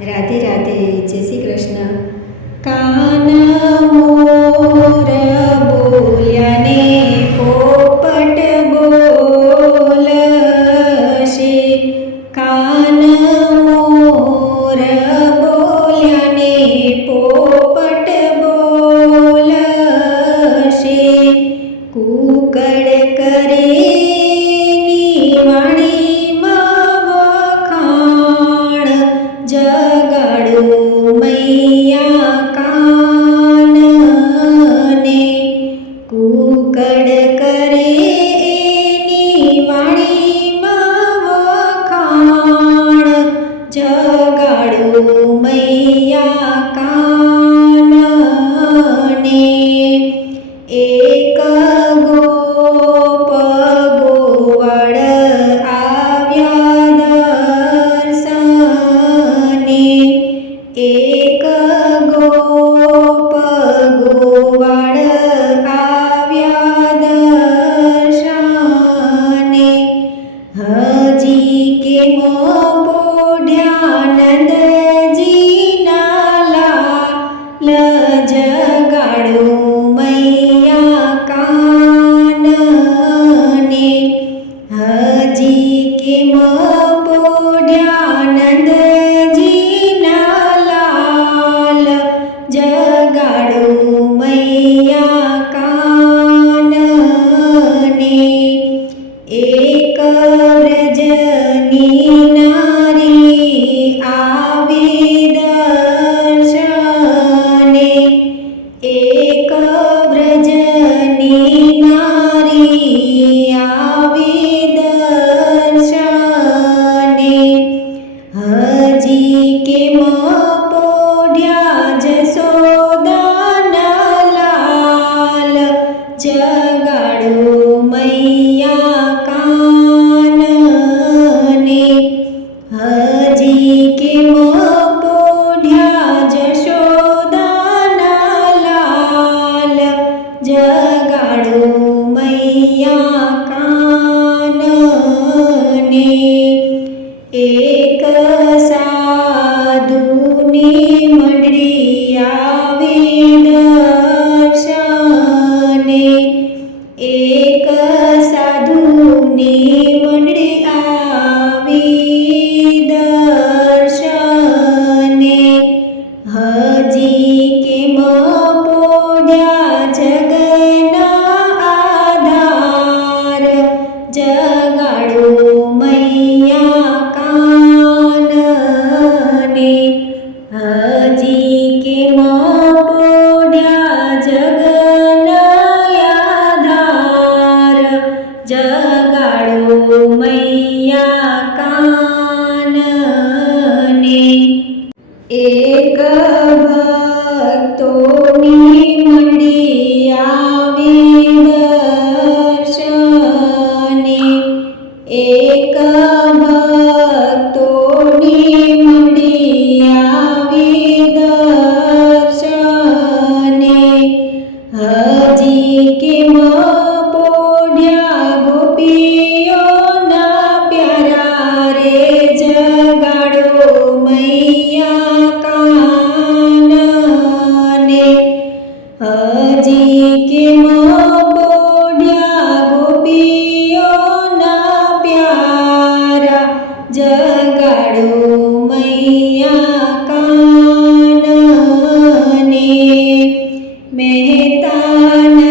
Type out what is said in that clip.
રાધે રાધે જય શ્રી કૃષ્ણ. કાન બોલ્યા ને લાલ જગાડો જગાડો મૈયા કાનને હજી કેમ પોઢ્યા જશોદાના લાલ જગાડો મૈયા કાનને એક એક સાધુની મંડળી આવી દર્શને હજી એક ભક્તોની મંડી આવી દર્શને. એક ભક્તોની મંડી આવી દર્શને. હજી કે મા Tan